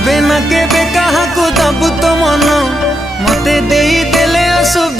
केबे ना केबे कहा को दबु तो मन मते देई देले असुविधा।